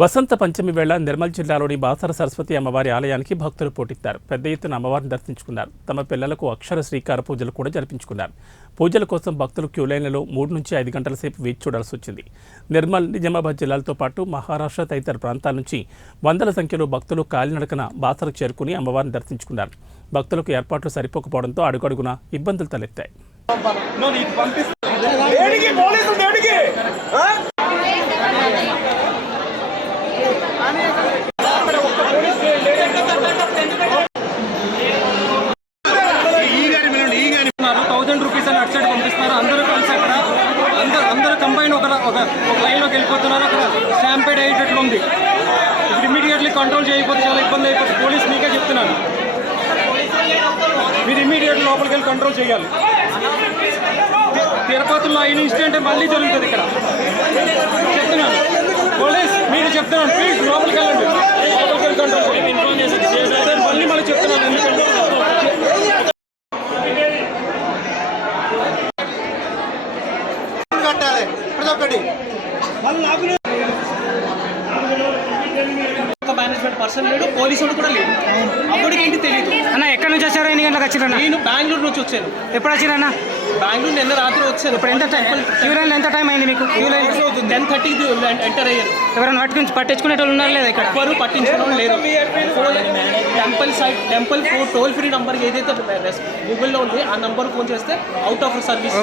వసంత పంచమి వేళ నిర్మల్ జిల్లాలోని బాసర సరస్వతి అమ్మవారి ఆలయానికి భక్తులు పోటెత్తారు. పెద్ద ఎత్తున అమ్మవారిని దర్శించుకున్నారు. తమ పిల్లలకు అక్షర శ్రీకార పూజలు కూడా జరిపించుకున్నారు. పూజల కోసం భక్తులు క్యూలైన్లలో 3 నుంచి 5 గంటల సేపు వేచి చూడాల్సి వచ్చింది. నిర్మల్, నిజామాబాద్ జిల్లాలతో పాటు మహారాష్ట్ర తదితర ప్రాంతాల నుంచి వందల సంఖ్యలో భక్తులు కాలినడకన బాసరకు చేరుకుని అమ్మవారిని దర్శించుకున్నారు. భక్తులకు ఏర్పాట్లు సరిపోకపోవడంతో అడుగడుగునా ఇబ్బందులు తలెత్తాయి. ₹1000 అని అటు సైడ్ పంపిస్తున్నారు. అందరూ కలిసి అక్కడ అందరూ కంబైన్ ఒక లైన్లోకి వెళ్ళిపోతున్నారు. అక్కడ స్టాంపేడ్ అయ్యేటట్లు ఉంది. ఇప్పుడు ఇమీడియట్లీ కంట్రోల్ చేయకపోతే చాలా ఇబ్బంది అయిపోతుంది. పోలీస్ మీకే చెప్తున్నాను, మీరు ఇమీడియట్ లోపలికి వెళ్ళి కంట్రోల్ చేయాలి. తిరుపతిలో అయిన ఇన్సిడెంట్ మళ్ళీ జరుగుతుంది ఇక్కడ. చెప్తున్నాను, పోలీస్ మీకు చెప్తున్నాను, ప్లీజ్ లోపలికి వెళ్ళండి. లోపలికి వెళ్ళి కంట్రోల్ చేయండి. ఇన్ఫార్మ్ చేసి మళ్ళీ చెప్తున్నాను. ఎందుకంటే మేనేజ్మెంట్ పర్సన్ లేడు, పోలీసు కూడా లేదు. అప్పటికి ఏంటి తెలియదు. అన్న ఎక్కడి నుంచి వచ్చారు? ఎన్ని గంటలకు వచ్చారన్న? నేను బెంగళూరు నుంచి వచ్చాను. ఎప్పుడు వచ్చారన్న? బెంగళూరు నిన్న రాత్రి వచ్చాను. ఇప్పుడు ఎంత క్యూ లైన్ ఎంత టైం అయింది మీకు? క్యూ లైన్ 10:30కి ఎంటర్ అయ్యారు. ఎవరైనా పట్టించుకునే వాళ్ళు ఉన్నారు లేదా ఇక్కడ? ఎవరు పట్టించుకోవడం లేదు. టెంపుల్ టోల్ ఫ్రీ నంబర్కి ఏదైతే గూగుల్లో ఉంది ఆ నంబర్ ఫోన్ చేస్తే అవుట్ ఆఫ్ సర్వీస్